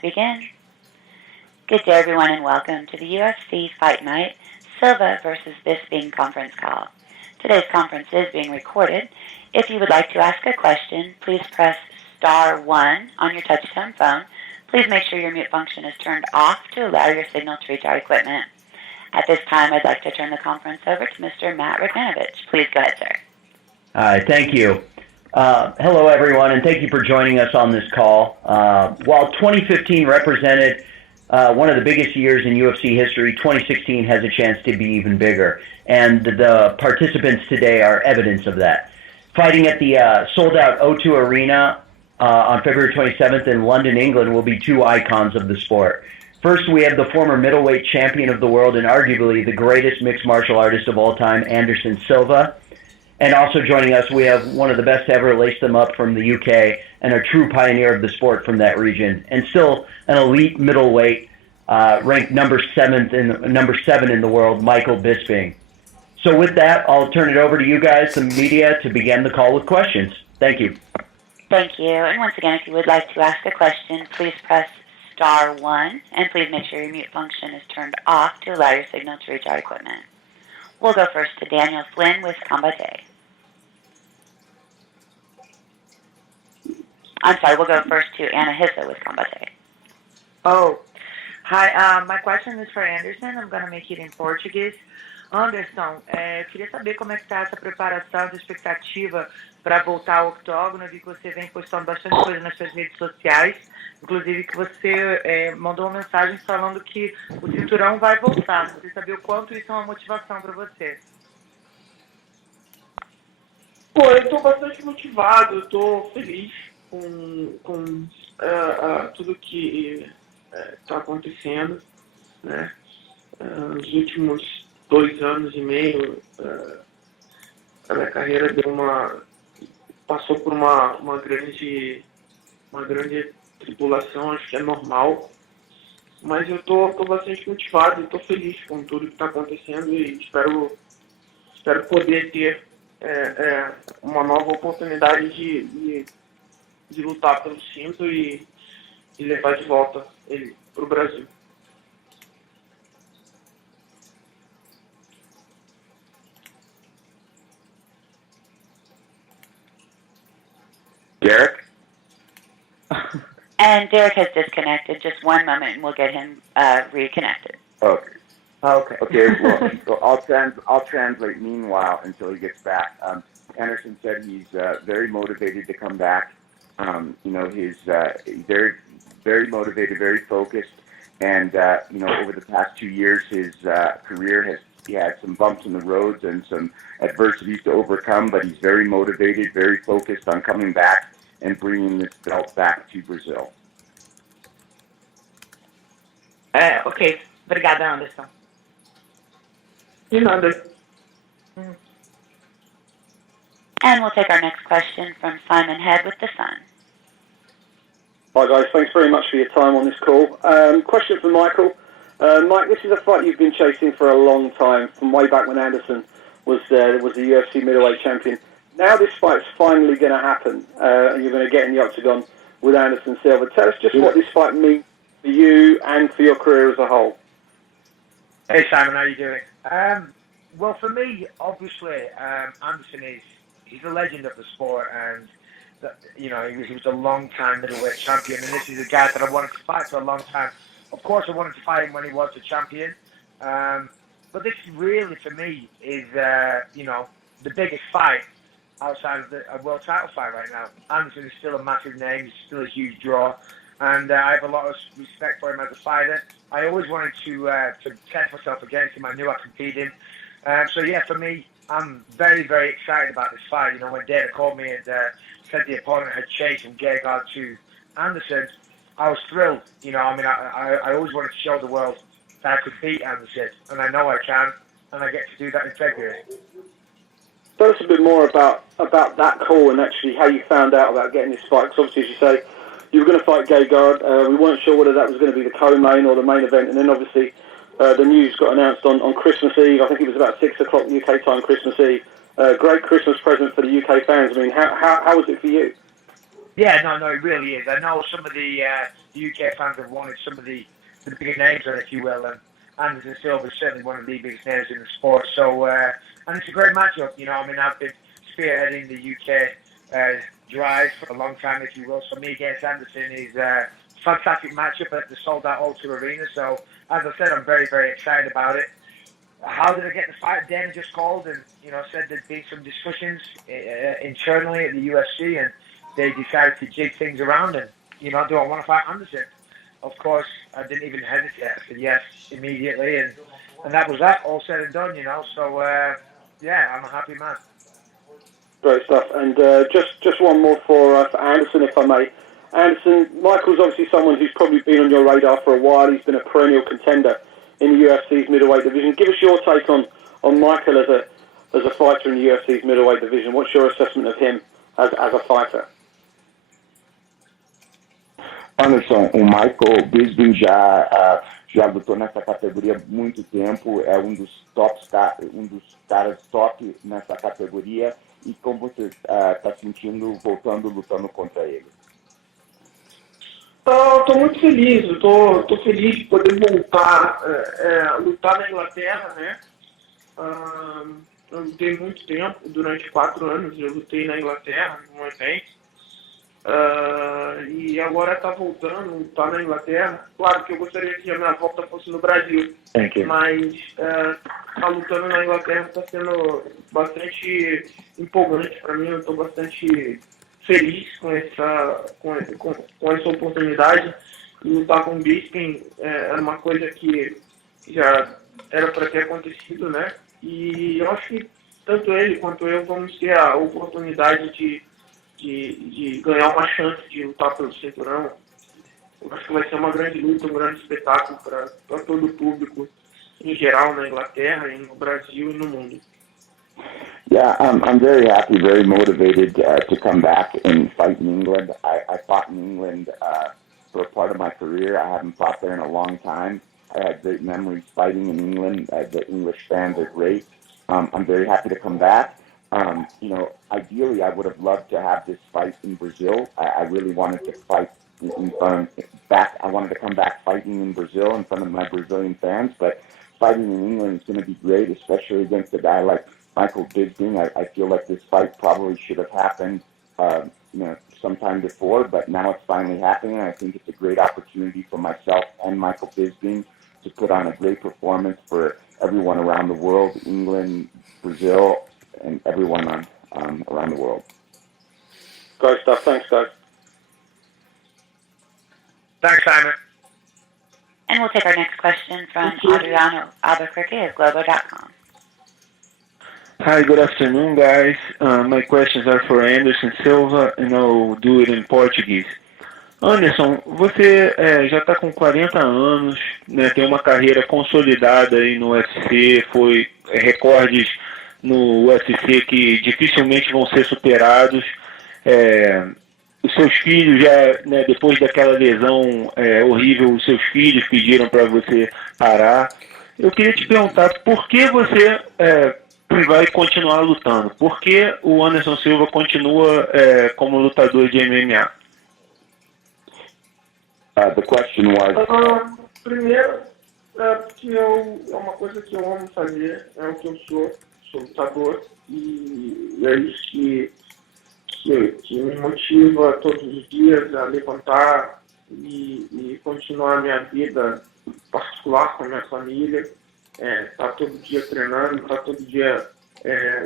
Begin. Good day, everyone, and welcome to the UFC Fight Night Silva versus Bisping conference call. Today's conference is being recorded. If you would like to ask a question, please press star 1 on your touch-tone phone. Please make sure your mute function is turned off to allow your signal to reach our equipment. At this time, I'd like to turn the conference over to Mr. Matt Ragnanovich. Please go ahead, sir. Hi, thank you. Hello, everyone, and thank you for joining us on this call. While 2015 represented one of the biggest years in UFC history, 2016 has a chance to be even bigger, and the participants today are evidence of that. Fighting at the sold-out O2 Arena on February 27th in London, England, will be two icons of the sport. First, we have the former middleweight champion of the world and arguably the greatest mixed martial artist of all time, Anderson Silva. And also joining us, we have one of the best to ever lace them up from the UK and a true pioneer of the sport from that region, and still an elite middleweight, ranked number 7 in the world, Michael Bisping. So with that, I'll turn it over to you guys, the media, to begin the call with questions. Thank you. Thank you. And once again, if you would like to ask a question, please press star 1, and please make sure your mute function is turned off to allow your signal to reach our equipment. We'll go first to Daniel Flynn with Combate. I'm sorry, we'll go first to Ana Hissa with Combate. Oh, hi. My question is for Anderson. I'm going to make it in Portuguese. Anderson, queria saber como é que está essa preparação, essa expectativa para voltar ao octógono. Eu vi que você vem postando bastante coisa nas suas redes sociais, inclusive que você mandou uma mensagem falando que o cinturão vai voltar. Queria saber o quanto isso é uma motivação para você. Pô, eu estou bastante motivado, eu estou feliz com tudo que está acontecendo, né? Os últimos 2 anos e meio, a minha carreira passou por uma grande tribulação, acho que é normal, mas eu estou bastante motivado, estou feliz com tudo que está acontecendo e espero poder ter uma nova oportunidade de lutar pelo cinto e levar de volta ele para o Brasil. Derek? And Derek has disconnected. Just one moment, and we'll get him reconnected. Okay. Okay. Well, I'll translate meanwhile until he gets back. Anderson said he's very motivated to come back. He's very, very motivated, very focused, and over the past 2 years, his career he had some bumps in the roads and some adversities to overcome, but he's very motivated, very focused on coming back and bringing this belt back to Brazil. Ok. Obrigada, Anderson. De nada. And we'll take our next question from Simon Head with The Sun. Hi guys, thanks very much for your time on this call. Question for Michael. Mike, this is a fight you've been chasing for a long time, from way back when Anderson was the UFC middleweight champion. Now this fight's finally going to happen, and you're going to get in the octagon with Anderson Silva. Tell us just what this fight means for you and for your career as a whole. Hey Simon, how are you doing? Well, for me, obviously, Anderson he's a legend of the sport, and he was a long-time middleweight champion, and this is a guy that I wanted to fight for a long time. Of course, I wanted to fight him when he was the champion, but this really, for me, is the biggest fight outside of a world title fight right now. Anderson is still a massive name, he's still a huge draw, and I have a lot of respect for him as a fighter. I always wanted to test myself against him. I knew I competed. So yeah, for me, I'm very, very excited about this fight. When Dana called me and said the opponent had changed from Gegard to Anderson, I was thrilled. I always wanted to show the world that I could beat Anderson, and I know I can, and I get to do that in February. Tell us a bit more about that call and actually how you found out about getting this fight. Because obviously, as you say, you were going to fight Gegard. We weren't sure whether that was going to be the co-main or the main event, and then obviously the news got announced on Christmas Eve. I think it was about 6 o'clock UK time, Christmas Eve. Great Christmas present for the UK fans. I mean, how was it for you? Yeah, no, it really is. I know some of the UK fans have wanted some of the big names on it, if you will, and Anderson Silva is certainly one of the biggest names in the sport. So, and it's a great matchup. You know, I mean, I've been spearheading the UK drive for a long time, if you will. So me against Anderson is a fantastic matchup at the sold-out O2 Arena. So, as I said, I'm very, very excited about it. How did I get the fight? Dan just called and, you know, said there'd been some discussions internally at the UFC, and they decided to jig things around and, you know, do I want to fight Anderson? Of course, I didn't even hesitate. I said yes immediately, and that was that, all said and done, you know. So, yeah, I'm a happy man. Great stuff. And just one more for Anderson, if I may. Anderson, Michael's obviously someone who's probably been on your radar for a while. He's been a perennial contender in the UFC's middleweight division. Give us your take on Michael as a fighter in the UFC's middleweight division. What's your assessment of him as a fighter? Anderson, o Michael Bisping já lutou nessa categoria há muito tempo, é um dos caras top nessa categoria. E como você está sentindo lutando contra ele? Estou muito feliz, estou feliz de poder voltar a lutar na Inglaterra, né? Eu lutei muito tempo, durante 4 anos eu lutei na Inglaterra, no evento. E agora está voltando a lutar na Inglaterra. Claro que eu gostaria que a minha volta fosse no Brasil, mas estar lutando na Inglaterra está sendo bastante empolgante para mim. Eu estou bastante feliz com essa oportunidade. E lutar com o Bisping era uma coisa que já era para ter acontecido, né? E eu acho que tanto ele quanto eu vamos ter a oportunidade de ganhar uma chance de lutar pelo cinturão. Eu acho que vai ser uma grande luta, um grande espetáculo para todo o público em geral na Inglaterra, no Brasil e no mundo. Yeah, I'm very happy, very motivated to come back and fight in England. I fought in England for a part of my career. I haven't fought there in a long time. I had great memories fighting in England. The English fans are great. I'm very happy to come back. You know, ideally, I would have loved to have this fight in Brazil. I really wanted to fight I wanted to come back fighting in Brazil in front of my Brazilian fans, but fighting in England is going to be great, especially against a guy like Michael Bisping. I feel like this fight probably should have happened, you know, sometime before, but now it's finally happening. I think it's a great opportunity for myself and Michael Bisping to put on a great performance for everyone around the world, England, Brazil, and everyone around the world. Great stuff. Thanks, guys. Thanks, Simon. And we'll take our next question from Adriano Albuquerque of Globo.com. Hi, good afternoon, guys. My questions are for Anderson Silva, and I'll do it in Portuguese. Anderson, você já está com 40 anos, né, tem uma carreira consolidada aí no UFC, foi recordes no UFC que dificilmente vão ser superados. Os seus filhos já, né, depois daquela lesão horrível, os seus filhos pediram para você parar. Eu queria te perguntar por que você vai continuar lutando? Por que o Anderson Silva continua como lutador de MMA? The question was... Primeiro, porque é uma coisa que eu amo fazer, é o que eu sou lutador, e é isso que me motiva todos os dias a levantar e continuar a minha vida particular com a minha família, tá todo dia treinando, tá todo dia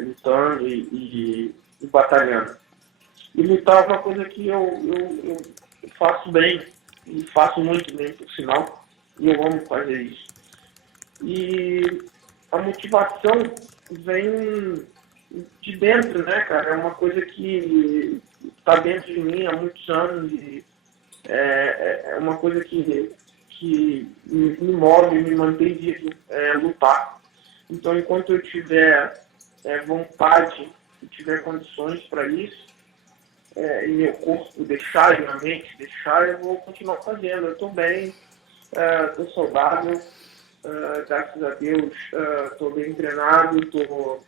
lutando e batalhando. E lutar é uma coisa que eu faço bem, e faço muito bem, por sinal, e eu amo fazer isso. E a motivação vem de dentro, né, cara? É uma coisa que está dentro de mim há muitos anos e é uma coisa que me move, me mantém vivo, lutar. Então, enquanto eu tiver vontade e tiver condições para isso, e meu corpo deixar, e minha mente deixar, eu vou continuar fazendo. Eu estou bem, estou saudável, graças a Deus, estou bem treinado, estou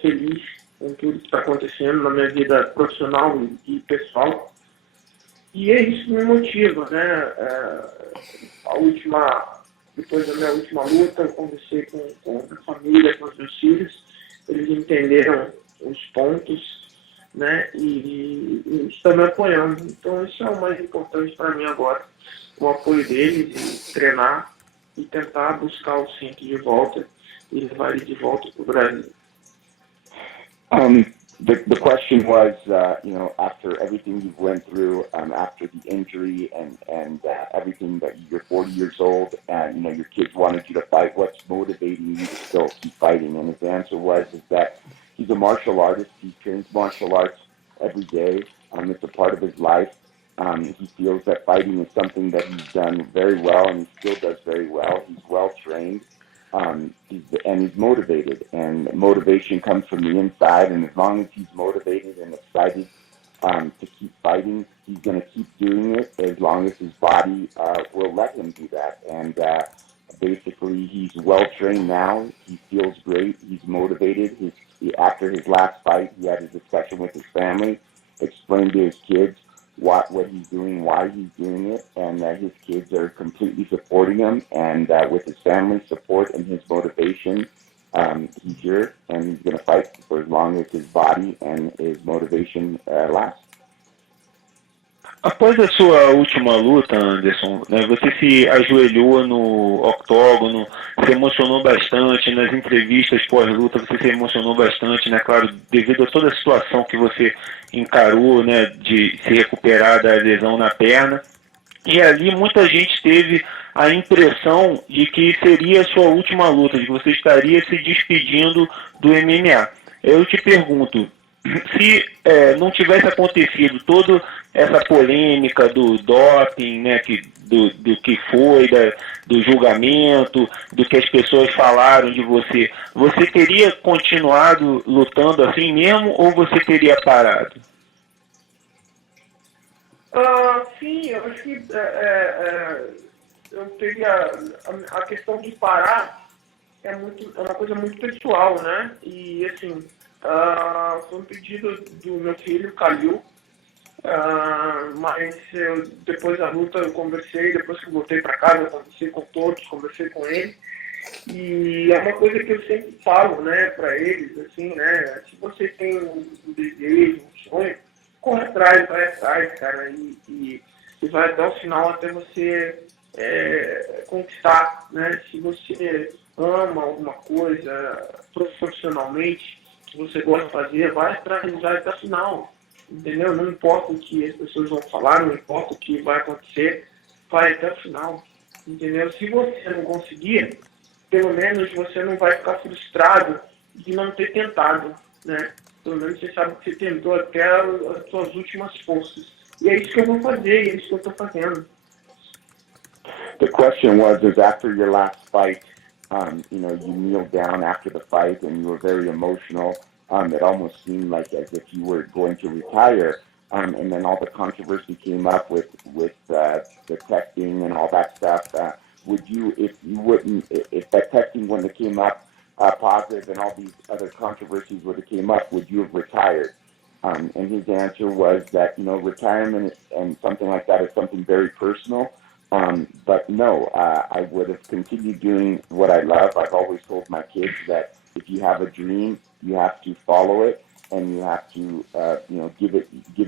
feliz com tudo que está acontecendo na minha vida profissional e pessoal. E é isso que me motiva, né? Depois da minha última luta, eu conversei com a família, com os meus filhos, eles entenderam os pontos, né? E estão me apoiando. Então isso é o mais importante para mim agora, o apoio deles, e treinar e tentar buscar o cinto de volta e levar ele de volta para o Brasil. The question was, after everything you've went through, after the injury and everything that you're 40 years old, and your kids wanted you to fight, what's motivating you to still keep fighting? And his answer was that he's a martial artist. He trains martial arts every day. It's a part of his life. He feels that fighting is something that he's done very well, and he still does very well. He's well trained. He's motivated, and motivation comes from the inside, and as long as he's motivated and excited to keep fighting, he's going to keep doing it as long as his body will let him do that. And basically, he's well trained now. He feels great. He's motivated. After his last fight, he had a discussion with his family, explained to his kids what he's doing, why he's doing it, and his kids are completely supporting him. And with his family's support and his motivation, he's here and he's going to fight for as long as his body and his motivation lasts. Após a sua última luta, Anderson, né, você se ajoelhou no octógono, se emocionou bastante nas entrevistas pós-luta, você se emocionou bastante, né, claro, devido a toda a situação que você encarou, né, de se recuperar da lesão na perna. E ali muita gente teve a impressão de que seria a sua última luta, de que você estaria se despedindo do MMA. Eu te pergunto, se não tivesse acontecido toda essa polêmica do doping, né, do que foi, do julgamento, do que as pessoas falaram de você, você teria continuado lutando assim mesmo ou você teria parado? Sim, eu acho que eu teria a questão de parar é uma coisa muito pessoal, né? E assim, foi um pedido do meu filho, Calil, mas depois da luta eu conversei, depois que eu voltei para casa, eu conversei com todos, conversei com ele, e é uma coisa que eu sempre falo, né, para eles, assim, né, se você tem um desejo, um sonho, corre atrás, vai atrás, cara, e vai até o final até você conquistar, né, se você ama alguma coisa profissionalmente, que você gosta de fazer, vai atrás, vai até o final. Entendeu? Não importa o que as pessoas vão falar, não importa o que vai acontecer, vai até o final. Entendeu? Se você não conseguir, pelo menos você não vai ficar frustrado de não ter tentado, né? Pelo menos você sabe que você tentou até as suas últimas forças. E é isso que eu vou fazer, é isso que eu estou fazendo. The question was, after your last fight, you kneeled down after the fight and you were very emotional. It almost seemed like as if you were going to retire, and then all the controversy came up with the testing and all that stuff. Would you, if that testing when it came up positive and all these other controversies when it came up, would you have retired? And his answer was that retirement and something like that is something very personal. But no, I would have continued doing what I love. I've always told my kids that if you have a dream, you have to follow it, and you have to, give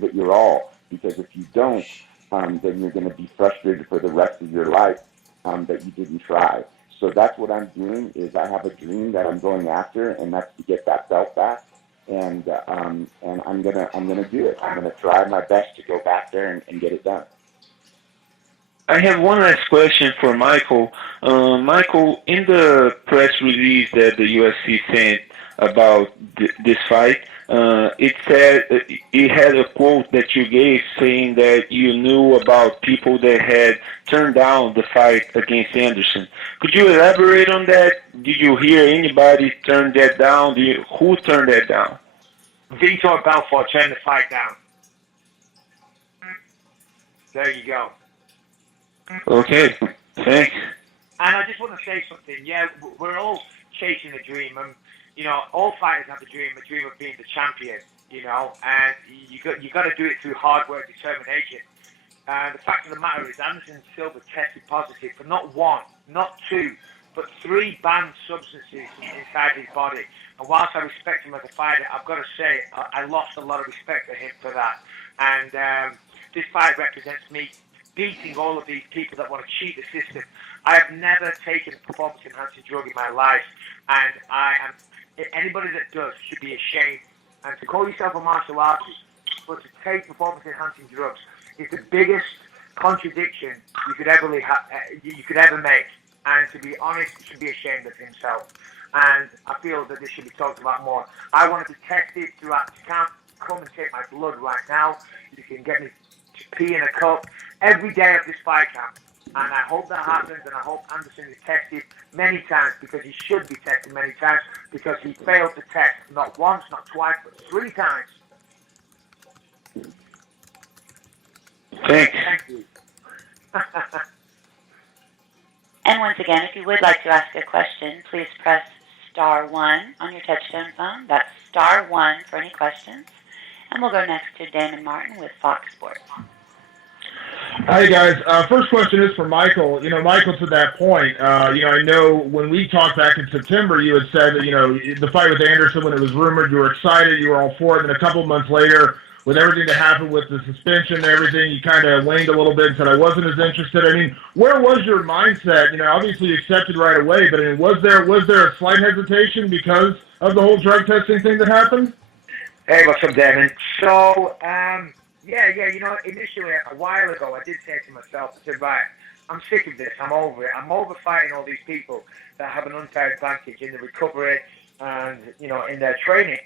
it your all. Because if you don't, then you're going to be frustrated for the rest of your life that you didn't try. So that's what I'm doing. Is I have a dream that I'm going after, and that's to get that belt back. And I'm gonna do it. I'm gonna try my best to go back there and get it done. I have one last question for Michael. Michael, in the press release that the UFC sent about this fight, it said it had a quote that you gave saying that you knew about people that had turned down the fight against Anderson. Could you elaborate on that? Did you hear anybody turn that down? Who turned that down? Vitor Belfort turned the fight down. There you go. Okay, thanks. And I just want to say something. Yeah, we're all chasing a dream, and all fighters have a dream of being the champion. And you got to do it through hard work, determination. The fact of the matter is Anderson Silva tested positive for not one, not two, but 3 banned substances inside his body. And whilst I respect him as a fighter, I've got to say I lost a lot of respect for him for that. And this fight represents me beating all of these people that want to cheat the system. I have never taken a performance-enhancing drug in my life, and anybody that does should be ashamed. And to call yourself a martial artist, but to take performance-enhancing drugs is the biggest contradiction you could ever make. And to be honest, he should be ashamed of himself. And I feel that this should be talked about more. I want to be tested throughout. You can't come and take my blood right now. You can get me to pee in a cup every day of this fight camp. And I hope that happens, and I hope Anderson is tested many times, because he should be tested many times, because he failed to test not once, not twice, but 3 times. Thanks. Thank you. And once again, if you would like to ask a question, please press star 1 on your touchtone phone. That's star 1 for any questions. And we'll go next to Damon Martin with Fox Sports. Hi, guys. First question is for Michael. Michael, to that point, I know when we talked back in September, you had said that, the fight with Anderson, when it was rumored, you were excited, you were all for it, and then a couple of months later, with everything that happened with the suspension and everything, you kind of waned a little bit and said, I wasn't as interested. I mean, where was your mindset? Obviously you accepted right away, but was there a slight hesitation because of the whole drug testing thing that happened? Hey, what's up, Damon? So, initially, a while ago, I did say to myself, I said, right, I'm sick of this. I'm over it. I'm over fighting all these people that have an unfair advantage in the recovery and, in their training.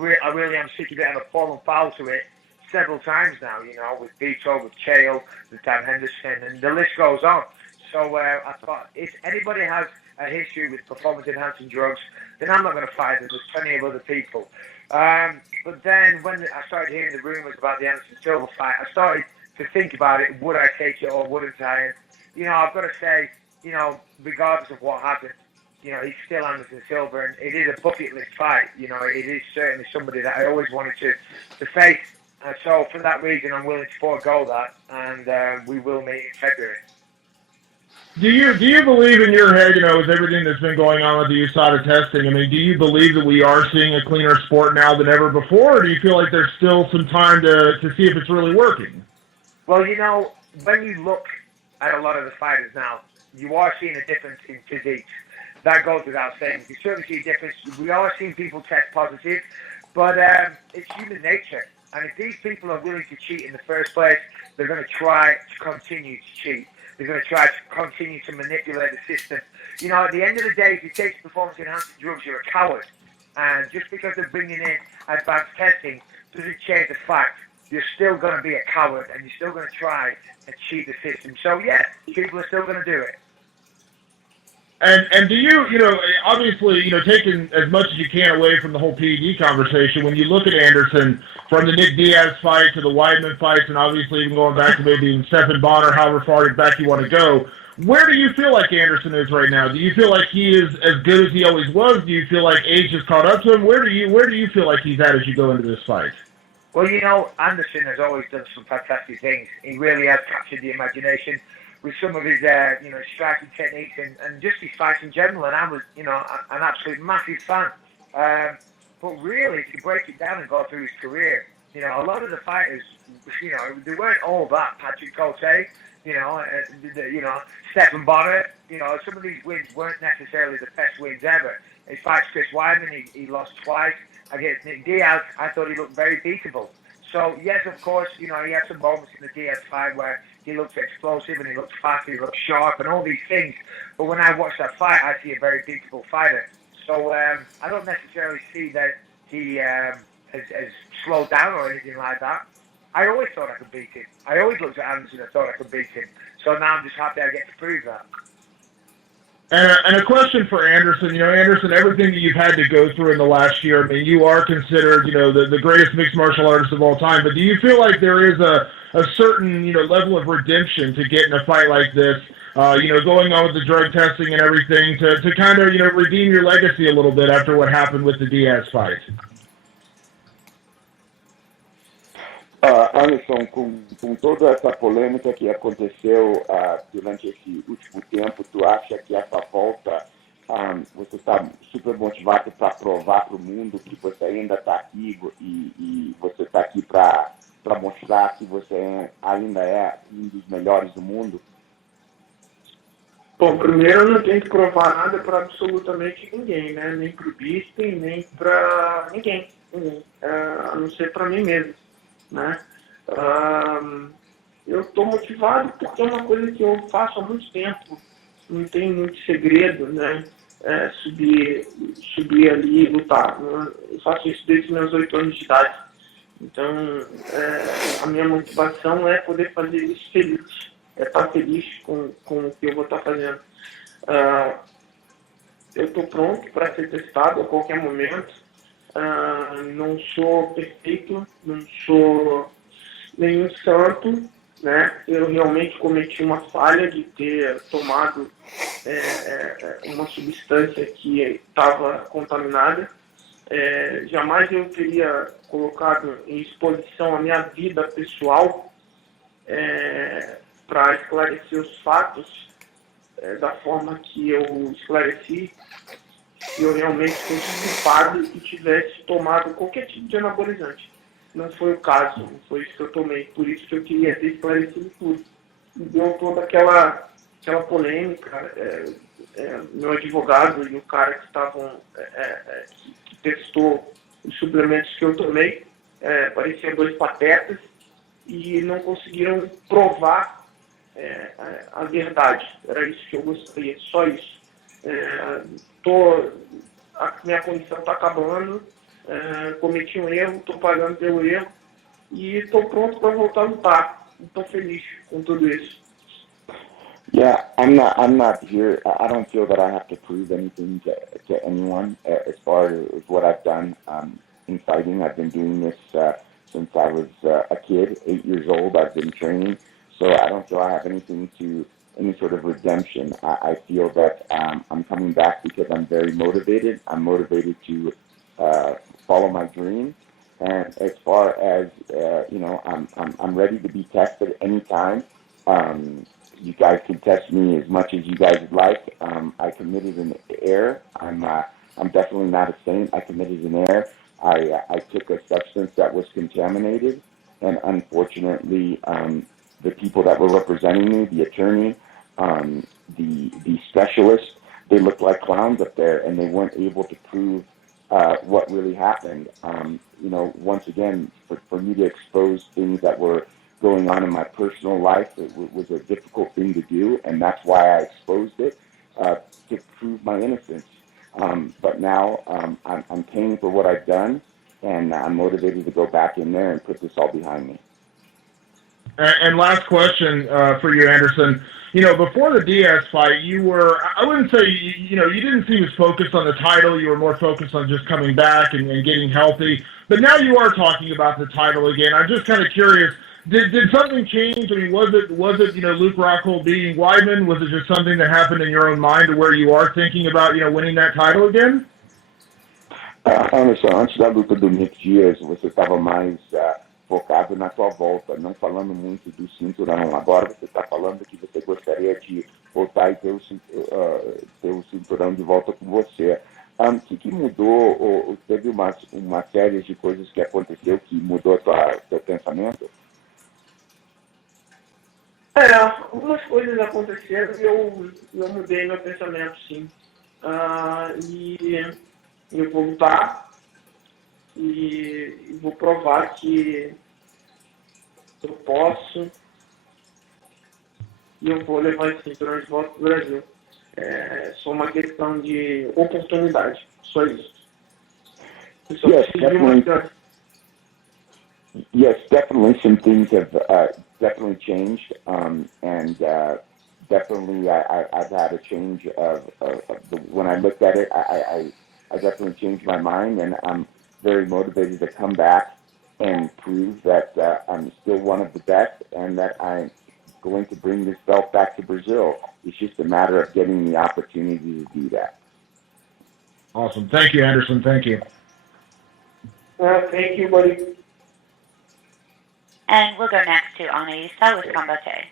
I really am sick of it, and I've fallen foul to it several times now, with Vito, with Chael, with Dan Henderson, and the list goes on. So I thought, if anybody has a history with performance-enhancing drugs, then I'm not going to fight them. There's plenty of other people. But then when I started hearing the rumours about the Anderson Silva fight, I started to think about it. Would I take it or wouldn't I? And, I've got to say, regardless of what happened, he's still Anderson Silva, and it is a bucket list fight. It is certainly somebody that I always wanted to face. So for that reason, I'm willing to forego that, and we will meet in February. Do you believe in your head, with everything that's been going on with the USADA testing, I mean, do you believe that we are seeing a cleaner sport now than ever before, or do you feel like there's still some time to see if it's really working? Well, when you look at a lot of the fighters now, you are seeing a difference in physique. That goes without saying. You certainly see a difference. We are seeing people test positive, but it's human nature. And if these people are willing to cheat in the first place, they're going to try to continue to cheat. They're going to try to continue to manipulate the system. At the end of the day, if you take performance-enhancing drugs, you're a coward. And just because they're bringing in advanced testing doesn't change the fact you're still going to be a coward, and you're still going to try and cheat the system. So, yeah, people are still going to do it. And do you, obviously, taking as much as you can away from the whole PED conversation, when you look at Anderson, from the Nick Diaz fight to the Weidman fights, and obviously even going back to maybe Stephan Bonner, however far back you want to go, where do you feel like Anderson is right now? Do you feel like he is as good as he always was? Do you feel like age has caught up to him? Where do you feel like he's at as you go into this fight? Well, Anderson has always done some fantastic things. He really has captured the imagination with some of his, striking techniques and just his fights in general. And I was, an absolute massive fan. But really, if you break it down and go through his career, a lot of the fighters, they weren't all that. Patrick Cote, Stephan Bonner, some of these wins weren't necessarily the best wins ever. He fights Chris Weidman, he lost twice. Against Nick Diaz, I thought he looked very beatable. So, yes, of course, he had some moments in the Diaz fight where he looked explosive and he looked fast, he looked sharp and all these things. But when I watch that fight, I see a very beatable fighter. So I don't necessarily see that he has slowed down or anything like that. I always thought I could beat him. I always looked at Anderson and thought I could beat him. So now I'm just happy I get to prove that. And a question for Anderson. Anderson, everything that you've had to go through in the last year, I mean, you are considered, the greatest mixed martial artist of all time. But do you feel like there is a certain, level of redemption to get in a fight like this, going on with the drug testing and everything, to kind of, redeem your legacy a little bit after what happened with the Diaz fight? Anderson, com toda essa polêmica que aconteceu durante esse último tempo, tu acha que essa volta, você está super motivado para provar para o mundo que você ainda está aqui e você está aqui para mostrar que você ainda é um dos melhores do mundo? Bom, primeiro eu não tenho que provar nada para absolutamente ninguém, né? Nem para o Bisping, nem para ninguém. A não ser para mim mesmo, né? Eu estou motivado porque é uma coisa que eu faço há muito tempo. Não tem muito segredo, né? Subir ali e lutar. Eu faço isso desde meus 8 anos de idade. Então, a minha motivação é poder fazer isso feliz. É estar feliz com o que eu vou estar fazendo. Eu estou pronto para ser testado a qualquer momento. Não sou perfeito, não sou nenhum santo, né? Eu realmente cometi uma falha de ter tomado uma substância que estava contaminada. Jamais eu teria colocado em exposição a minha vida pessoal para esclarecer os fatos da forma que eu esclareci, se eu realmente fosse culpado e tivesse tomado qualquer tipo de anabolizante. Não foi o caso, não foi isso que eu tomei, por isso que eu queria ter esclarecido tudo. E deu toda aquela polêmica, meu advogado e o cara que estavam, que testou os suplementos que eu tomei, pareciam dois patetas e não conseguiram provar a verdade. Era isso que eu gostaria, só isso. A minha condição está acabando, cometi um erro, estou pagando pelo erro e estou pronto para voltar a lutar. Estou feliz com tudo isso. Yeah, I'm not here. I don't feel that I have to prove anything to anyone as far as what I've done in fighting. I've been doing this since I was a kid, 8 years old. I've been training, so I don't feel I have any sort of redemption. I feel that I'm coming back because I'm very motivated. I'm motivated to follow my dream, and as far as I'm ready to be tested anytime. You guys can test me as much as you guys would like. I committed an error. I'm definitely not a saint. I committed an error. I took a substance that was contaminated, and unfortunately, the people that were representing me, the attorney, the specialist, they looked like clowns up there, and they weren't able to prove what really happened. Once again, for me to expose things that were going on in my personal life, it was a difficult thing to do, and that's why I exposed it, to prove my innocence. But now I'm paying for what I've done, and I'm motivated to go back in there and put this all behind me. And last question for you, Anderson. Before the Diaz fight, you were, I wouldn't say, you didn't seem as focused on the title. You were more focused on just coming back and getting healthy. But now you are talking about the title again. I'm just kind of curious, did something change? I mean, was it Luke Rockhold beating Weidman? Was it just something that happened in your own mind to where you are thinking about, winning that title again? Anderson, antes da luta do Nick Diaz, você estava mais focado na sua volta, não falando muito do cinturão. Agora você está falando que você gostaria de voltar e ter o cinturão de volta com você. O que mudou? Teve uma série de coisas que aconteceu que mudou seu pensamento? Algumas coisas aconteceram e eu mudei meu pensamento, sim. E eu vou lutar e vou provar que eu posso e eu vou levar esse cinturão de volta para o Brasil. É só uma questão de oportunidade, só isso. Eu só preciso de uma chance. Yes, definitely some things have definitely changed, and definitely I've had a change when I looked at it, I definitely changed my mind, and I'm very motivated to come back and prove that I'm still one of the best and that I'm going to bring this belt back to Brazil. It's just a matter of getting the opportunity to do that. Awesome. Thank you, Anderson. Thank you. Thank you, buddy. And we'll go next to Anaísa with Combate.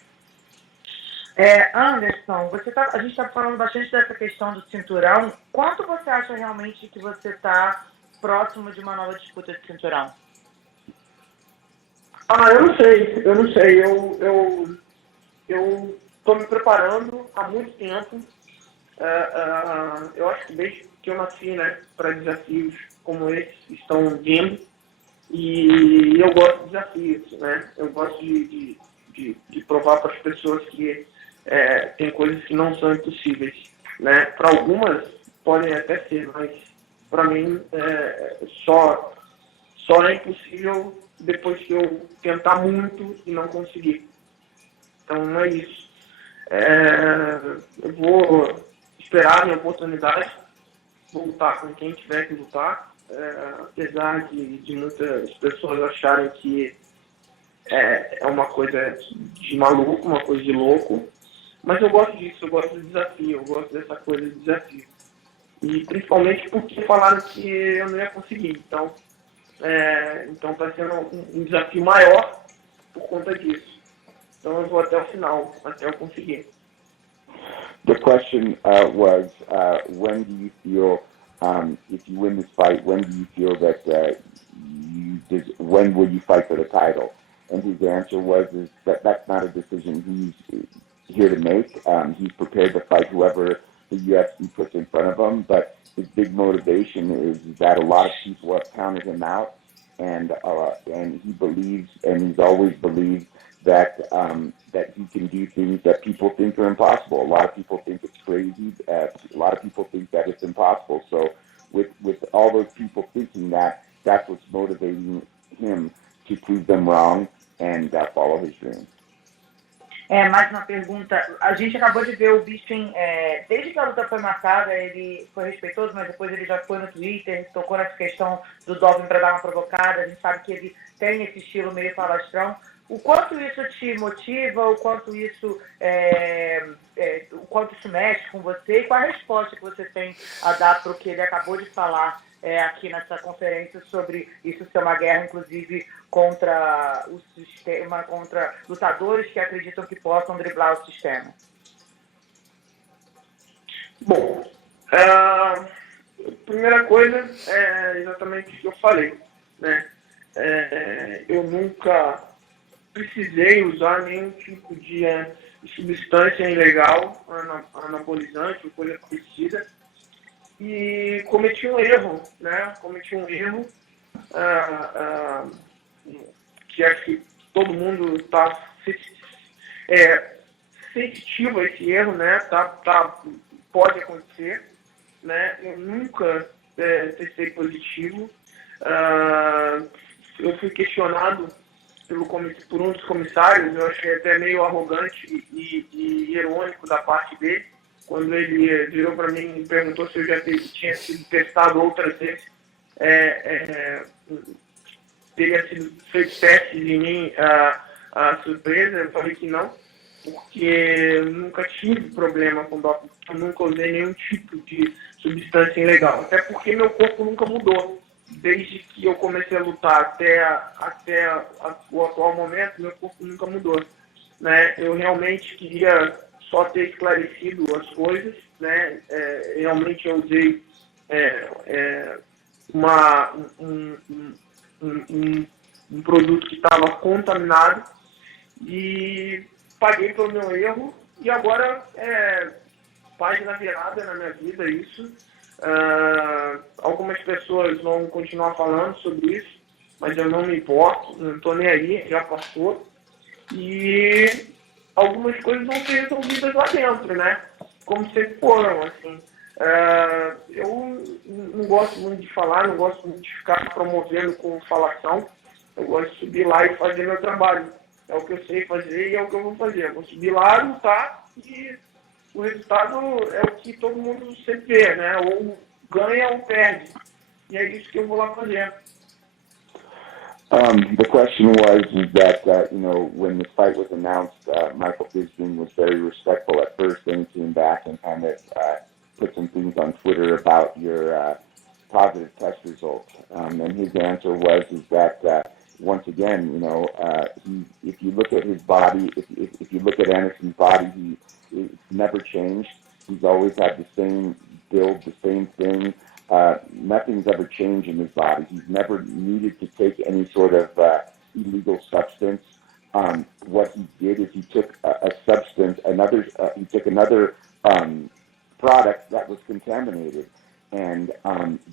Anderson, a gente está falando bastante dessa questão do cinturão. Quanto você acha realmente que você está próximo de uma nova disputa de cinturão? Eu não sei. Eu estou me preparando há muito tempo. Eu acho que desde que eu nasci, né, para desafios como esses estão vindo. E eu gosto de desafios, né? Eu gosto de provar para as pessoas que tem coisas que não são impossíveis, né? Para algumas podem até ser, mas para mim só é impossível depois que eu tentar muito e não conseguir. Então não é isso. Eu vou esperar a minha oportunidade, vou lutar com quem tiver que lutar, apesar de muitas pessoas acharem que é uma coisa de maluco, uma coisa de louco, mas eu gosto disso, eu gosto do desafio, eu gosto dessa coisa de desafio. E principalmente porque falaram que eu não ia conseguir, então está sendo um desafio maior por conta disso. Então eu vou até o final, até eu conseguir. The question was, when do you feel, if you win this fight, when do you feel that when will you fight for the title? And his answer was that that's not a decision he's here to make. He's prepared to fight whoever the UFC puts in front of him, but his big motivation is that a lot of people have counted him out, and he believes, and he's always believed that he can do things that people think are impossible. A lot of people think it's crazy. A lot of people think that it's impossible. So with all those people thinking that, that's what's motivating him to prove them wrong and follow his dream. Mais uma pergunta. A gente acabou de ver o Bisping, desde que a luta foi marcada, ele foi respeitoso, mas depois ele já foi no Twitter, tocou nessa questão do doping para dar uma provocada. A gente sabe que ele tem esse estilo meio falastrão. O quanto isso te motiva, o quanto isso mexe com você e qual a resposta que você tem a dar para o que ele acabou de falar aqui nessa conferência sobre isso ser uma guerra, inclusive, contra o sistema, contra lutadores que acreditam que possam driblar o sistema? Bom, a primeira coisa é exatamente o que eu falei, né? Eu nunca precisei usar nenhum tipo de substância ilegal, anabolizante, coisa parecida, e cometi um erro, né? Que acho que todo mundo está sensitivo a esse erro, né? Pode acontecer, né? Eu nunca testei positivo. Eu fui questionado por um dos comissários, eu achei até meio arrogante e irônico da parte dele, quando ele virou para mim e perguntou se eu já tinha sido testado outras vezes, teria sido feito testes em mim a surpresa. Eu falei que não, porque eu nunca tive problema com doping, eu nunca usei nenhum tipo de substância ilegal, até porque meu corpo nunca mudou. Desde que eu comecei a lutar até o atual momento, meu corpo nunca mudou, né? Eu realmente queria só ter esclarecido as coisas, né? Realmente eu usei um produto que estava contaminado e paguei pelo meu erro, e agora página virada na minha vida isso. Algumas pessoas vão continuar falando sobre isso, mas eu não me importo, não estou nem aí, já passou. E algumas coisas vão ser resolvidas lá dentro, né? Como sempre foram, assim. Eu não gosto muito de falar, não gosto muito de ficar promovendo com falação. Eu gosto de subir lá e fazer meu trabalho. É o que eu sei fazer e é o que eu vou fazer. Eu vou subir lá, lutar, e o resultado é o que todo mundo sempre vê, né? Ou ganha ou perde. E é isso que eu vou lá fazer. The question was that, when the fight was announced, Michael Bisping was very respectful at first, then he came back and kind of put some things on Twitter about your positive test results. And his answer was that once again, if you look at his body, if you look at Anderson's body, it's never changed. He's always had the same build, the same thing. Nothing's ever changed in his body. He's never needed to take any sort of illegal substance. What he did is he took a substance, he took another product that was contaminated, and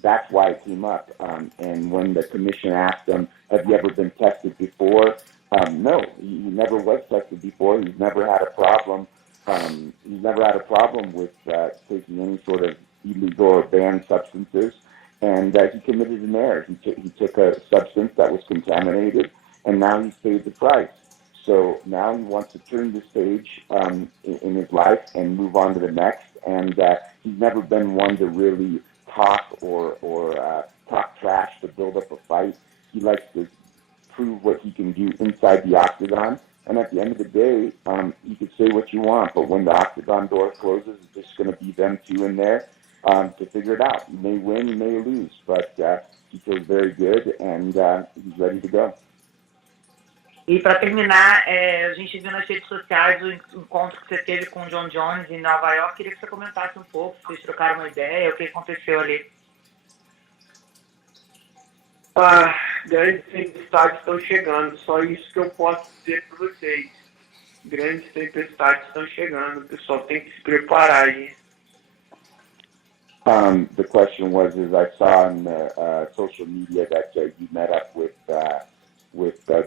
that's why it came up. And when the commission asked him, "Have you ever been tested before?" No, he never was tested before. He's never had a problem. He's never had a problem with taking any sort of illegal or banned substances, and he committed an error. He took a substance that was contaminated, and now he's paid the price. So now he wants to turn the stage in his life and move on to the next. And he's never been one to really talk or talk trash to build up a fight. He likes to prove what he can do inside the octagon. And at the end of the day, you could say what you want, but when the octagon door closes, it's just going to be them two in there to figure it out. He may win, he may lose, but he feels very good, and he's ready to go. E para terminar, a gente viu nas redes sociais o encontro que você teve com o John Jones em Nova York. Queria que você comentasse um pouco, vocês trocaram uma ideia, o que aconteceu ali. Grandes tempestades estão chegando, só isso que eu posso dizer para vocês. Grandes tempestades estão chegando, o pessoal tem que se preparar aí. The question was, as I saw on social media that you met up with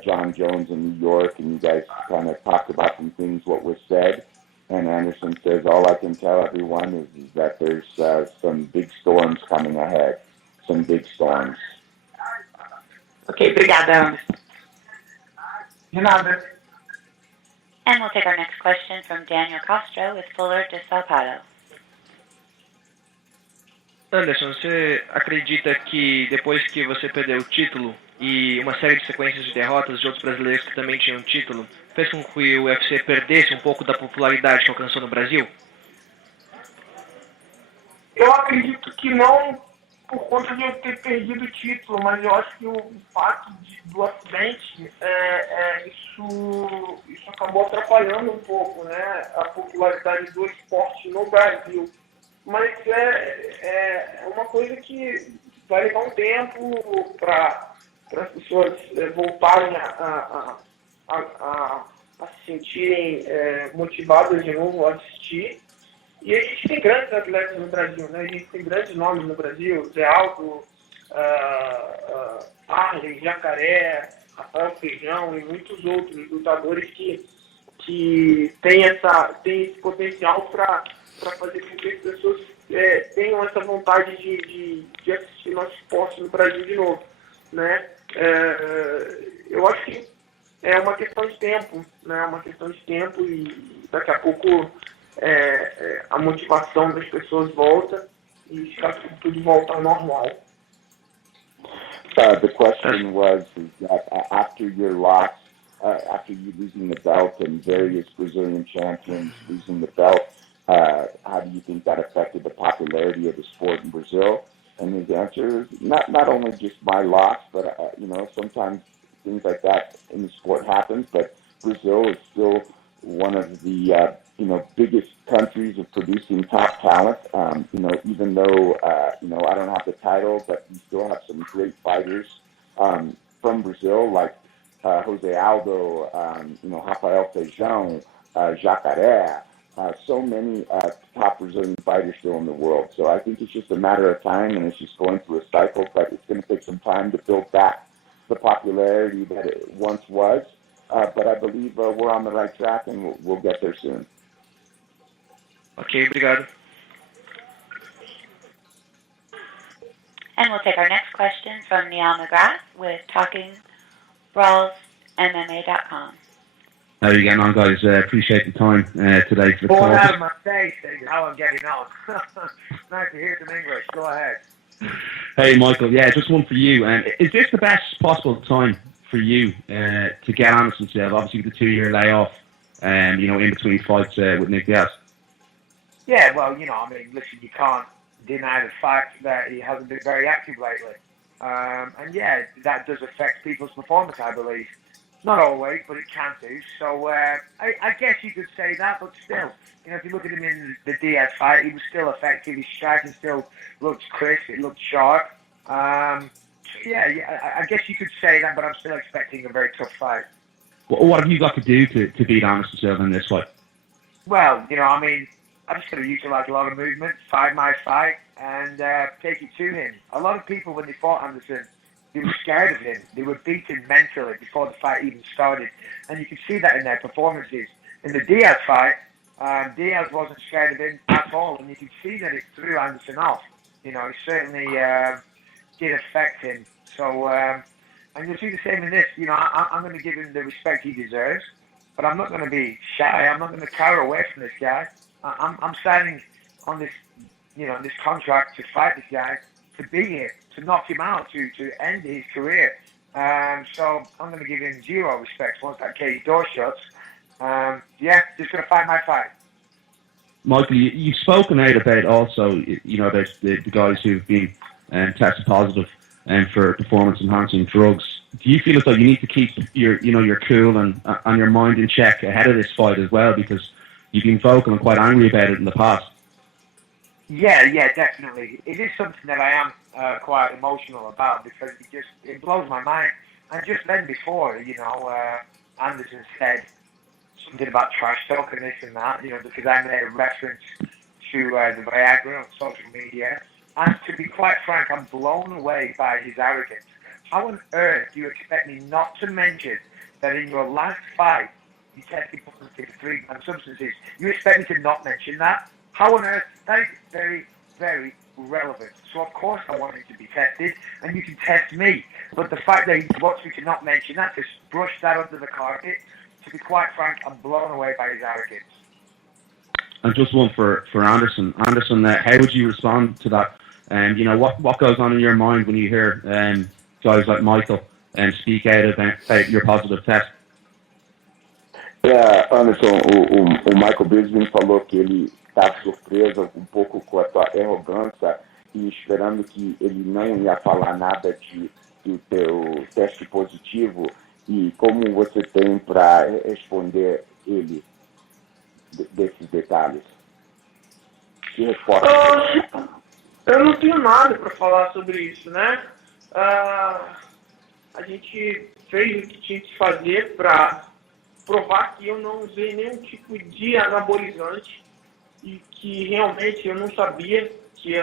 John Jones in New York, and you guys kind of talked about some things, what was said. And Anderson says, all I can tell everyone is that there's some big storms coming ahead, some big storms. Ok, obrigada, Anderson. De nada. And we'll take our next question from Daniel Castro with Fuller de Sao Paulo. Anderson, você acredita que depois que você perdeu o título e uma série de sequências de derrotas de outros brasileiros que também tinham título, fez com que o UFC perdesse um pouco da popularidade que alcançou no Brasil? Eu acredito que não por conta de eu ter perdido o título, mas eu acho que o fato do acidente, isso acabou atrapalhando um pouco, né, a popularidade do esporte no Brasil. Mas é uma coisa que vai levar um tempo para as pessoas voltarem a se sentirem motivadas de novo a assistir. E a gente tem grandes atletas no Brasil, né? A gente tem grandes nomes no Brasil, Zé Aldo, Arlen, Jacaré, Rafael Feijão e muitos outros lutadores que têm esse potencial para fazer com que as pessoas tenham essa vontade de assistir nosso esporte no Brasil de novo, né? Eu acho que é uma questão de tempo, né? Uma questão de tempo e daqui a pouco a motivação das pessoas volta e tudo volta ao normal. The question was that after your loss, after you losing the belt and various Brazilian champions losing the belt, how do you think that affected the popularity of the sport in Brazil? And his answer is not only just my loss, but sometimes things like that in the sport happens. But Brazil is still one of the biggest countries of producing top talent. Even though I don't have the title, but we still have some great fighters from Brazil, like Jose Aldo, Rafael Feijão, Jacaré. So many top Brazilian fighters still in the world. So I think it's just a matter of time, and it's just going through a cycle, but it's going to take some time to build back the popularity that it once was. But I believe we're on the right track, and we'll get there soon. Ok, obrigado. And we'll take our next question from Neil McGrath with TalkingBrawlsMMA.com. How are you getting on, guys? Appreciate the time today for the call. Born out of my face, how I'm getting on. Nice to hear some English. Go ahead. Hey, Michael. Yeah, just one for you. Is this the best possible time for you to get Anderson Silva? Obviously, with the 2-year layoff, in between fights with Nick Diaz. Yeah, well, listen, you can't deny the fact that he hasn't been very active lately. And yeah, that does affect people's performance, I believe. Not always, but it can do. So I guess you could say that, but still, if you look at him in the Diaz fight, he was still effective. His striking still looked crisp. It looked sharp. I guess you could say that, but I'm still expecting a very tough fight. What have you got to do to beat Anderson Silva in this fight? Well, I'm just going to utilize a lot of movement, fight my fight, and take it to him. A lot of people, when they fought Anderson, they were scared of him. They were beaten mentally before the fight even started. And you can see that in their performances. In the Diaz fight, Diaz wasn't scared of him at all. And you can see that it threw Anderson off. It certainly did affect him. So, and you'll see the same in this. I'm going to give him the respect he deserves. But I'm not going to be shy. I'm not going to cower away from this guy. I'm signing on this, this contract to fight this guy, to be here, to knock him out, to end his career. So I'm going to give him zero respect once that cage door shuts. Just going to fight my fight. Michael, you've spoken out about also, about the guys who've been tested positive for performance-enhancing drugs. Do you feel as though you need to keep your cool and your mind in check ahead of this fight as well, because you've been vocal and quite angry about it in the past? Yeah, definitely. It is something that I am quite emotional about, because it blows my mind. And just then before, Anderson said something about trash talk and this and that, because I made a reference to the Viagra on social media. And to be quite frank, I'm blown away by his arrogance. How on earth do you expect me not to mention that in your last fight you tested positive for 3 gram substances? You expect me to not mention that? How on earth? That is very, very relevant. So of course I want him to be tested, and you can test me. But the fact that he wants me to not mention that, just brush that under the carpet, to be quite frank, I'm blown away by his arrogance. And just one for Anderson. Anderson, how would you respond to that? What goes on in your mind when you hear guys like Michael speak out about your positive test? Anderson, o Michael Bisping falou que ele está surpreso pouco com a tua arrogância e esperando que ele não ia falar nada do teu teste positivo, e como você tem para responder ele desses detalhes? Que resposta? Eu não tenho nada para falar sobre isso, né? A gente fez o que tinha que fazer para provar que eu não usei nenhum tipo de anabolizante e que realmente eu não sabia que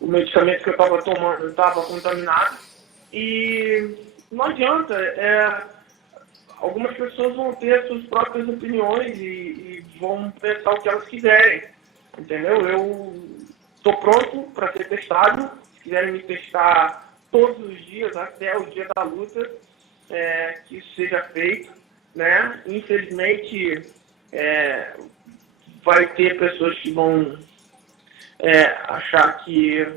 o medicamento que eu estava tomando estava contaminado. E não adianta, algumas pessoas vão ter as suas próprias opiniões e vão pensar o que elas quiserem, entendeu? Eu estou pronto para ser testado. Se quiserem me testar todos os dias, até o dia da luta, que isso seja feito, né? Infelizmente, vai ter pessoas que vão achar que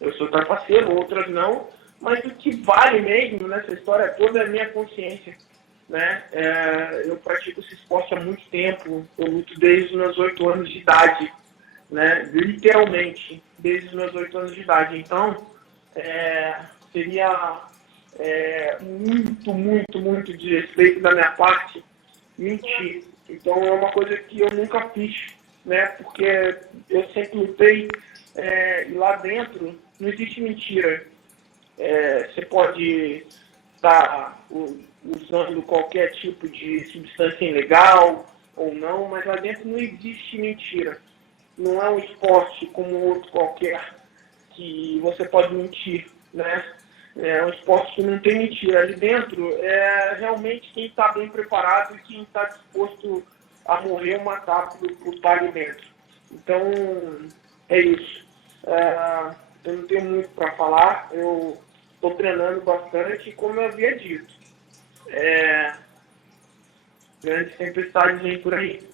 eu sou trapaceiro, outras não, mas o que vale mesmo nessa história toda é a minha consciência, né? Eu pratico esse esporte há muito tempo, eu luto desde os meus 8 anos de idade, né? Literalmente, desde os meus 8 anos de idade. Então, seria muito, muito, muito desrespeito da minha parte mentir. Então, é uma coisa que eu nunca fiz, né? Porque eu sempre lutei e lá dentro não existe mentira. Você pode estar usando qualquer tipo de substância ilegal ou não, mas lá dentro não existe mentira. Não é um esporte como outro qualquer que você pode mentir, né? É um esporte que não tem mentira. Ali dentro é realmente quem está bem preparado e quem está disposto a morrer ou matar por estar ali dentro. Então, é isso. Eu não tenho muito para falar. Eu estou treinando bastante, como eu havia dito. Grandes tempestades vêm por aí.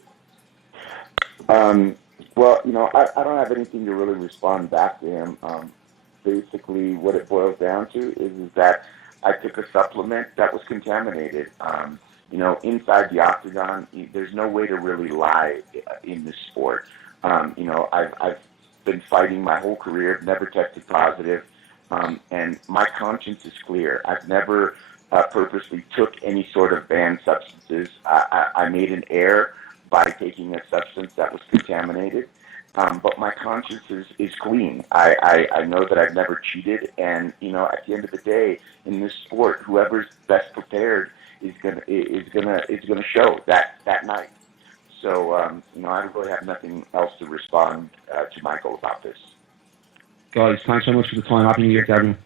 Well, I don't have anything to really respond back to him. Basically, what it boils down to is that I took a supplement that was contaminated. Inside the octagon, there's no way to really lie in this sport. I've been fighting my whole career, never tested positive, and my conscience is clear. I've never purposely took any sort of banned substances. I made an error by taking a substance that was contaminated, but my conscience is clean. I know that I've never cheated, and at the end of the day, in this sport, whoever's best prepared is gonna show that night. So I really have nothing else to respond to Michael about this. Guys, thanks so much for the time. Happy New Year to everyone.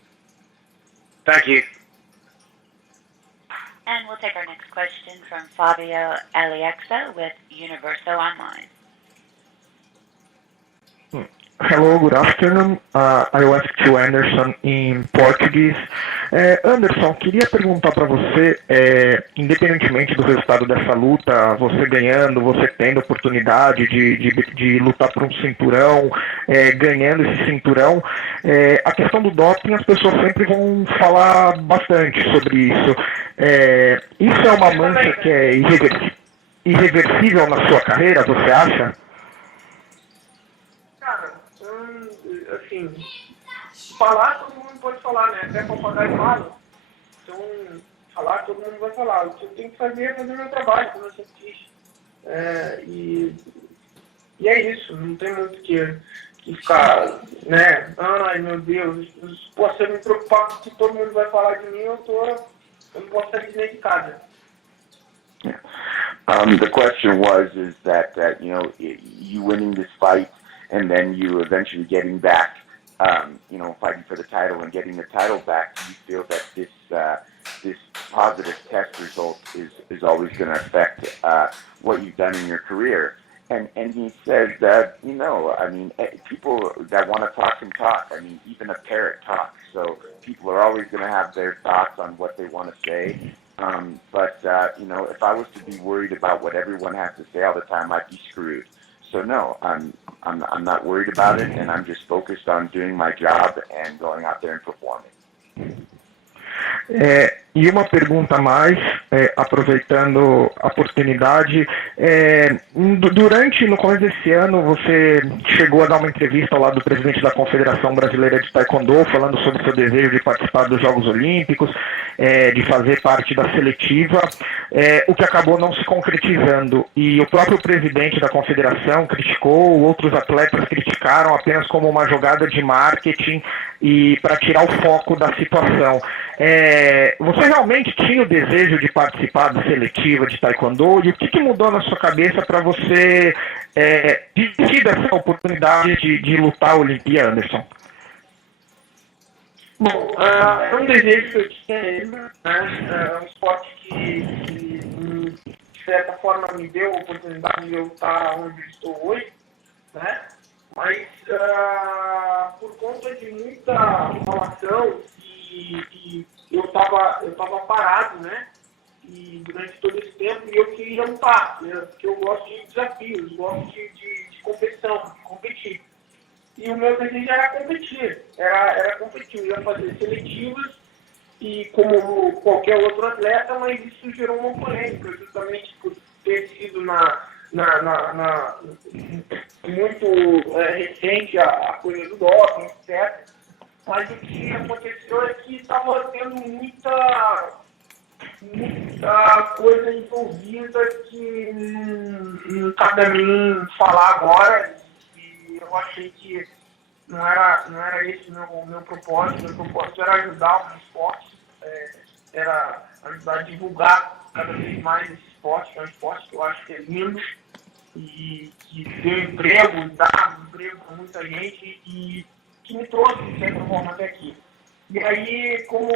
Thank you. And we'll take our next question from Fabio Aliexo with Universo Online. Hello, good afternoon. I will ask to Anderson in Portuguese. Anderson, queria perguntar para você, independentemente do resultado dessa luta, você ganhando, você tendo a oportunidade de lutar por um cinturão, ganhando esse cinturão, a questão do doping, as pessoas sempre vão falar bastante sobre isso. Isso é uma mancha que é irreversível na sua carreira, você acha? Assim, falar todo mundo pode falar, né? Até papagaio fala. Então, falar todo mundo vai falar. O que eu tenho que fazer é fazer meu trabalho, como eu sempre fiz. E é isso, não tem muito que ficar, né? Ai meu Deus, se eu me preocupar com o que todo mundo vai falar de mim, eu não posso sair de dentro de casa. The question was that you winning this fight and then you eventually getting back, fighting for the title and getting the title back. Do you feel that this positive test result is always going to affect what you've done in your career? And he says that people that want to talk can talk. I mean, even a parrot talks. So people are always going to have their thoughts on what they want to say. But if I was to be worried about what everyone has to say all the time, I'd be screwed. So no, I'm not worried about it, and I'm just focused on doing my job and going out there and performing. E uma pergunta a mais, aproveitando a oportunidade, no começo desse ano você chegou a dar uma entrevista ao lado do presidente da Confederação Brasileira de Taekwondo, falando sobre seu desejo de participar dos Jogos Olímpicos, de fazer parte da seletiva, o que acabou não se concretizando. E o próprio presidente da Confederação criticou, outros atletas criticaram apenas como uma jogada de marketing e para tirar o foco da situação. Você realmente tinha o desejo de participar da seletiva de Taekwondo? E o que mudou na sua cabeça para você desistir dessa oportunidade de lutar a Olimpíada, Anderson? Bom, é um desejo que eu tinha ainda, né? É um esporte que, de certa forma, me deu a oportunidade de eu estar onde estou hoje, né? Mas, por conta de muita falação e eu estava parado, né? E durante todo esse tempo eu queria lutar, né? Porque eu gosto de desafios, gosto de competição, de competir. E o meu desejo era competir, eu ia fazer seletivas e como qualquer outro atleta, mas isso gerou uma polêmica, justamente por ter sido muito recente a coisa do doping, etc. Mas o que aconteceu é que estava tendo muita coisa envolvida que não cabe a mim falar agora. E eu achei que não era esse o meu propósito. Meu propósito era ajudar o esporte, era ajudar a divulgar cada vez mais esse esporte, que é um esporte que eu acho que é lindo e que deu emprego, dá emprego para muita gente e que me trouxe, de certa forma, até aqui. E aí, como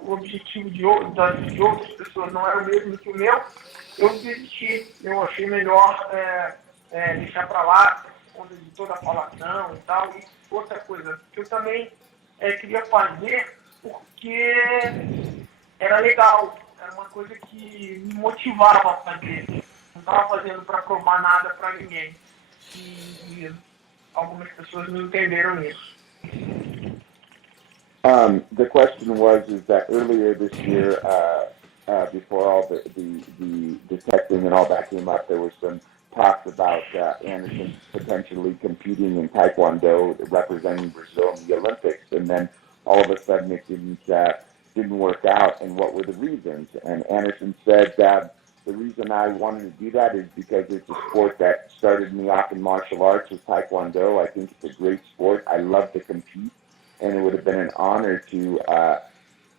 o objetivo de outras pessoas não era o mesmo que o meu, eu desisti. Eu achei melhor deixar para lá, conta de toda a falação e tal. E outra coisa que eu também queria fazer porque era legal, era uma coisa que me motivava a fazer. Não estava fazendo para provar nada para ninguém. E algumas pessoas não entenderam isso. The question is that earlier this year, before all the testing and all that came up, there was some talks about Anderson potentially competing in Taekwondo, representing Brazil in the Olympics, and then all of a sudden it didn't work out. And what were the reasons? And Anderson said that the reason I wanted to do that is because it's a sport that started me off in martial arts with Taekwondo. I think it's a great sport. I love to compete, and it would have been an honor to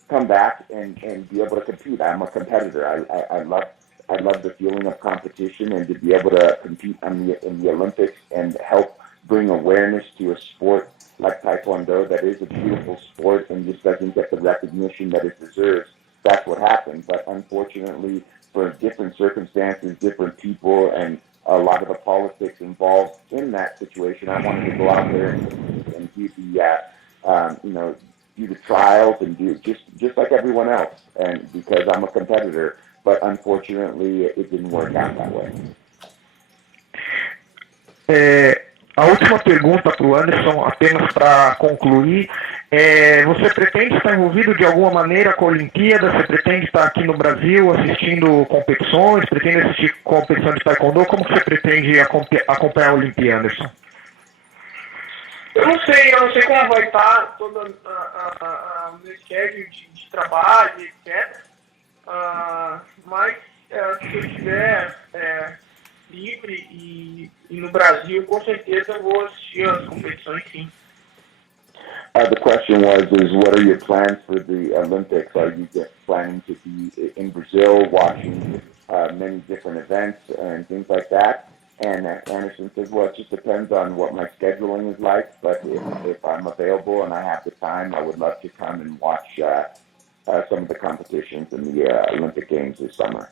come back and be able to compete. I'm a competitor. I love the feeling of competition, and to be able to compete in the Olympics and help bring awareness to a sport like Taekwondo that is a beautiful sport and just doesn't get the recognition that it deserves. That's what happened. But unfortunately, for different circumstances, different people, and a lot of the politics involved in that situation, I wanted to go out there and do the do the trials and do just like everyone else, and because I'm a competitor. But unfortunately, it didn't work out that way. A última pergunta para o Anderson, apenas para concluir, você pretende estar envolvido de alguma maneira com a Olimpíada? Você pretende estar aqui no Brasil assistindo competições? Pretende assistir competição de Taekwondo? Como você pretende acompanhar a Olimpíada, Anderson? Eu não sei como vai estar todo o meu schedule de trabalho, etc. Mas se eu estiver livre e no Brasil, com certeza eu vou assistir as competições, sim. The question is what are your plans for the Olympics? Are you planning to be in Brazil watching many different events and things like that? And Anderson says, well, it just depends on what my scheduling is like, but if I'm available and I have the time, I would love to come and watch some of the competitions in the Olympic Games this summer.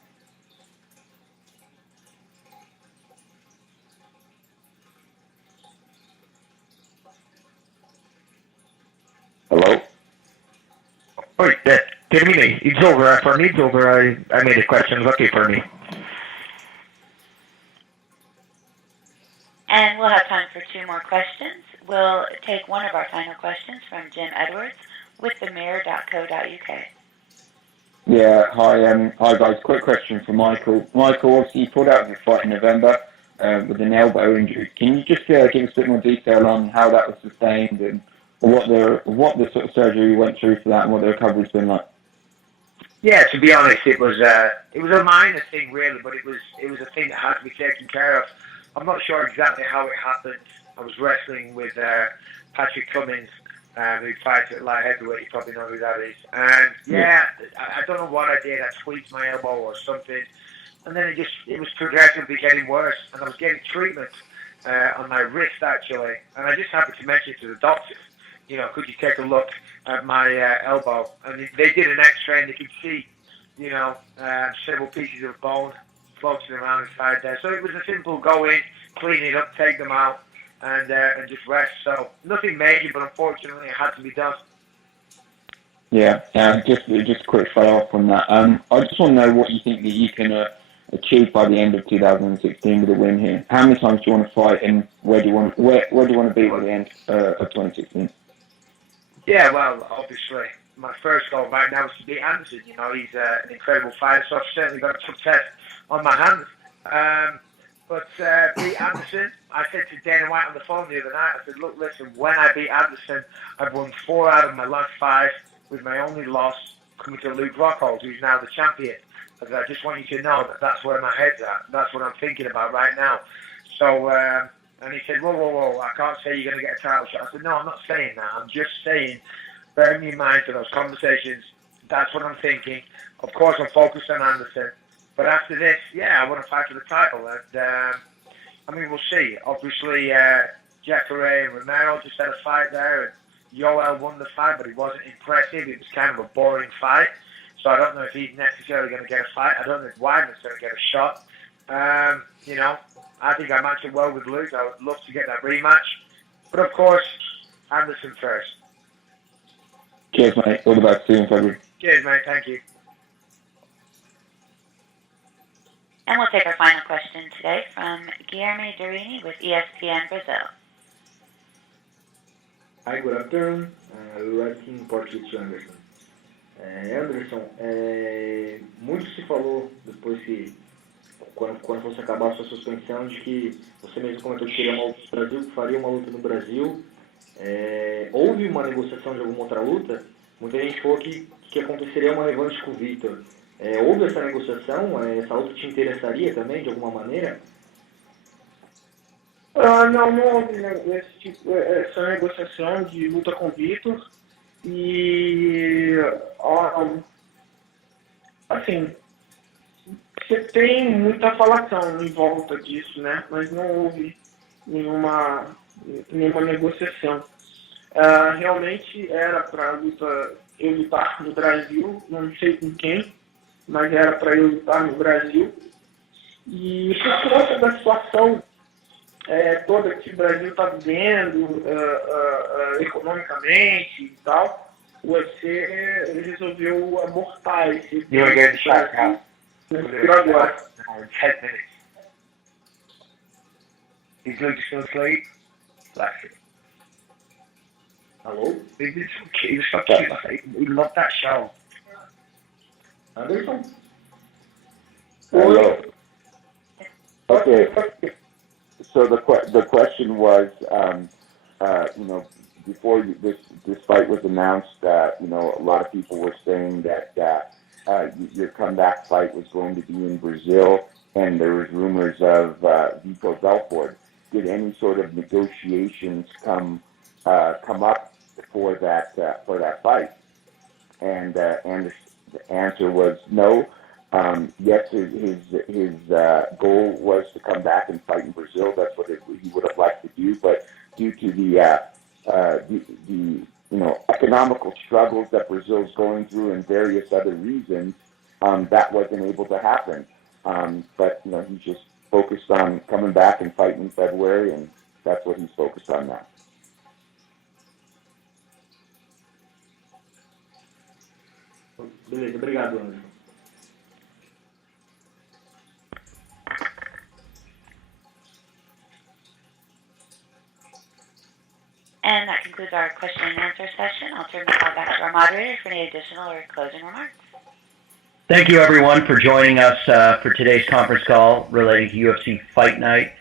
Hello? Oi, terminei. It's over. For me, it's over. I made the questions okay for me. And we'll have time for 2 more questions. We'll take one of our final questions from Jim Edwards with themirror.co.uk. Yeah, hi guys. Quick question for Michael. Michael, obviously you pulled out of your fight in November with an elbow injury. Can you just give us a bit more detail on how that was sustained and what the sort of surgery you went through for that and what the recovery's been like? Yeah, to be honest, it was a minor thing really, but it was a thing that had to be taken care of. I'm not sure exactly how it happened. I was wrestling with Patrick Cummins, who fights at light heavyweight. You probably know who that is. And yeah, I don't know what I did. I tweaked my elbow or something, and then it was progressively getting worse. And I was getting treatment on my wrist actually, and I just happened to mention it to the doctor. Could you take a look at my elbow? And they did an X-ray and they could see, several pieces of bone floating around inside there. So it was a simple go in, clean it up, take them out, and just rest. So nothing major, but unfortunately it had to be done. Yeah. Just a quick follow up on that. I just want to know what you think that you can achieve by the end of 2016 with a win here. How many times do you want to fight, and where do you want to be by the end of 2016? Yeah, well, obviously, my first goal right now is to beat Anderson. He's an incredible fighter, so I've certainly got a tough test on my hands. But beat Anderson, I said to Dana White on the phone the other night, I said, look, listen, when I beat Anderson, I've won 4 out of my last 5, with my only loss coming to Luke Rockhold, who's now the champion. I just want you to know that that's where my head's at. That's what I'm thinking about right now. So, and he said, whoa, I can't say you're going to get a title shot. I said, no, I'm not saying that. I'm just saying, bear me in mind for those conversations. That's what I'm thinking. Of course, I'm focused on Anderson. But after this, yeah, I want to fight for the title. And, we'll see. Obviously, Jacare and Romero just had a fight there. And Yoel won the fight, but it wasn't impressive. It was kind of a boring fight. So I don't know if he's necessarily going to get a fight. I don't know if Weidman's going to get a shot. I think I matched it well with Luke. I would love to get that rematch. But of course, Anderson first. Cheers, mate. All the best. See you in February. Cheers, mate. Thank you. And we'll take our final question today from Guilherme Durini with ESPN Brazil. Hi, good afternoon. We're asking Portuguese to Anderson. Anderson, muito se falou depois que quando fosse acabar a sua suspensão, de que você mesmo comentou que queria uma luta no Brasil, que faria uma luta no Brasil. Houve uma negociação de alguma outra luta? Muita gente falou que aconteceria uma revanche com o Victor. Houve essa negociação? Essa luta te interessaria também, de alguma maneira? Não houve essa negociação de luta com o Victor. E, assim, você tem muita falação em volta disso, né? Mas não houve nenhuma negociação. Realmente era para eu lutar no Brasil, não sei com quem, mas era para eu lutar no Brasil. E por conta da situação toda que o Brasil está vivendo, economicamente e tal, o UFC resolveu abortar esse agora. Is Luke still asleep? Bless it. Alô? He was fucking asleep. We love that show. Anderson? Hello. Okay. So the question was, before this fight was announced, a lot of people were saying that your comeback fight was going to be in Brazil, and there was rumors of Vitor Belfort. Did any sort of negotiations come up for that fight? And the answer was no. Yes, his goal was to come back and fight in Brazil. That's what he would have liked to do, but due to the economical struggles that Brazil's going through and various other reasons, that wasn't able to happen. But he's just focused on coming back and fighting in February, and that's what he's focused on now. Beleza, obrigado, Anderson. And that concludes our question and answer session. I'll turn the call back to our moderator for any additional or closing remarks. Thank you, everyone, for joining us for today's conference call relating to UFC Fight Night.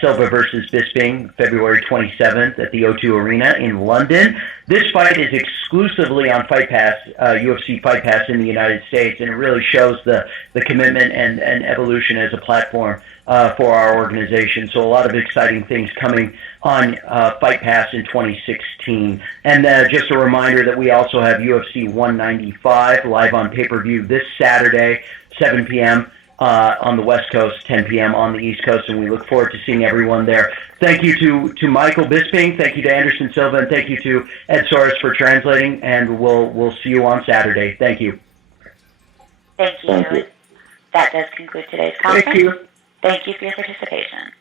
Silva versus Bisping, February 27th at the O2 Arena in London. This fight is exclusively on Fight Pass, UFC Fight Pass in the United States, and it really shows the commitment and evolution as a platform for our organization. So a lot of exciting things coming on Fight Pass in 2016. And just a reminder that we also have UFC 195 live on pay-per-view this Saturday, 7 p.m., on the West Coast, 10 p.m. on the East Coast, and we look forward to seeing everyone there. Thank you to Michael Bisping, thank you to Anderson Silva, and thank you to Ed Soares for translating, and we'll see you on Saturday. Thank you. Thank you. That does conclude today's conference. Thank you for your participation.